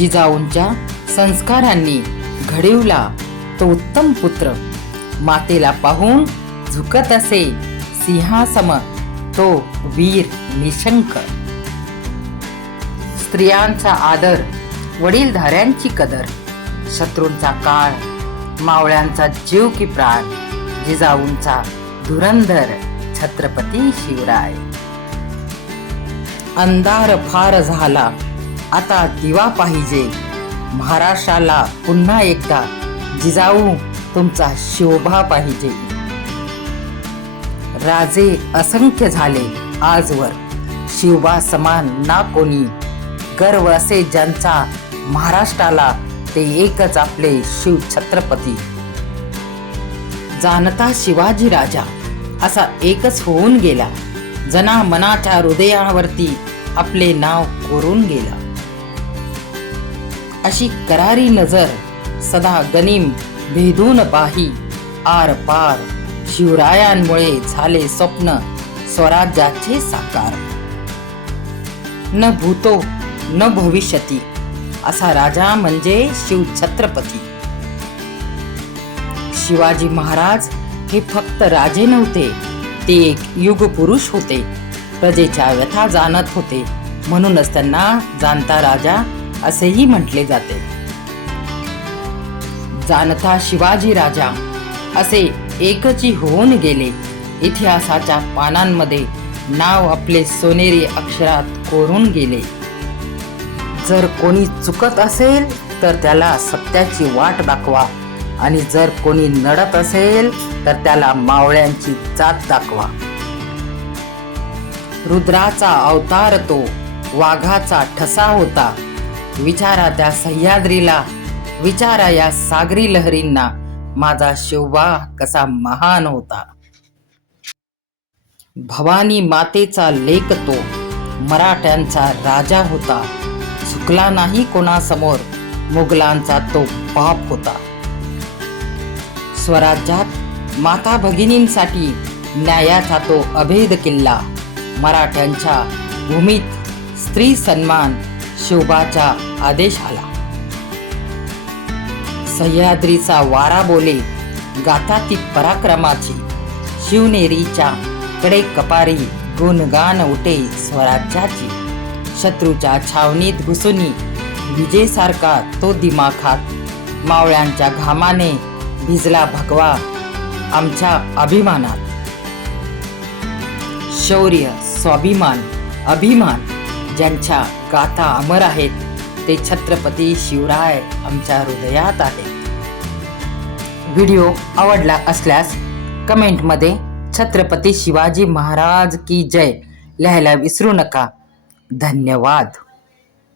जिजाऊंच्या संस्कारांनी घडविला तो उत्तम पुत्र, मातेला पाहून झुकत असे सिंहासम तो वीर निशंक. स्त्रियांचा आदर, वडीलधाऱ्यांची कदर, शत्रूंचा काळ, मावळ्यांचा जीव की प्राण, जिजाऊंचा धुरंधर छत्रपती शिवराय. अंधार फार झाला, आता दिवा पाहिजे, महाराष्ट्राला पुन्हा एकदा जिजाऊ तुमचा शोभा पाहिजे. राजे असंख्य झाले आजवर, शिवबा समान ना कोणी, गर्व असे ज्यांचा महाराष्ट्राला ते एकच आपले शिव छत्रपती. जाणता शिवाजी राजा असा एकच होऊन गेला, जना मनाच्या हृदयावरती आपले नाव कोरून गेला. अशी करारी नजर सदा गनिम भेदून पाही, आर पार शिवरायांमुळे झाले स्वप्न स्वराज्याचे साकार. न भूतो न भविष्यती असा राजा म्हणजे शिव छत्रपती. शिवाजी महाराज हे फक्त राजे नव्हते, ते एक युग पुरुष होते. प्रजेच्या व्यथा जाणत होते, म्हणूनच त्यांना जाणता राजा असेही म्हटले जाते. जाणता शिवाजी राजा असे एकची होऊन गेले, इतिहासाच्या पानांमध्ये नाव आपले सोनेरी अक्षरात कोरून गेले. जर कोणी चुकत असेल तर त्याला सत्याची वाट दाखवा, आणि जर कोणी नडत असेल तर त्याला मावळ्यांची जात दाखवा. रुद्राचा अवतार तो, वाघाचा ठसा होता, विचारा त्या सह्याद्रीला, विचारा या सागरी लहरींना, माझा शिवबा कसा महान होता. भवानी मातेचा लेक तो, मराठ्यांचा राजा होता, झुकला नाही कोणासमोर, मुघलांचा तो बाप होता. स्वराज्यात माता भगिनींसाठी न्यायाचा तो अभेद किल्ला, मराठ्यांच्या भूमीत स्त्री सन्मान शिवबाचा आदेश आला. सह्याद्रीचा वारा बोले गाथा ती पराक्रमाची, शिवनेरीच्या कडे कपारी गुणगान उठे स्वराज्याची. शत्रूच्या छावणीत घुसूनी विजेसारखा तो दिमाखात, मावळ्यांच्या घामाने भिजला भगवा आमच्या अभिमानात. शौर्य, स्वाभिमान, अभिमान ज्यांच्या गाथा अमर आहेत, ते छत्रपती शिवराय आमच्या हृदयात आहेत. व्हिडिओ आवडला असल्यास कमेंटमध्ये छत्रपती शिवाजी महाराज की जय लिहायला विसरू नका. धन्यवाद.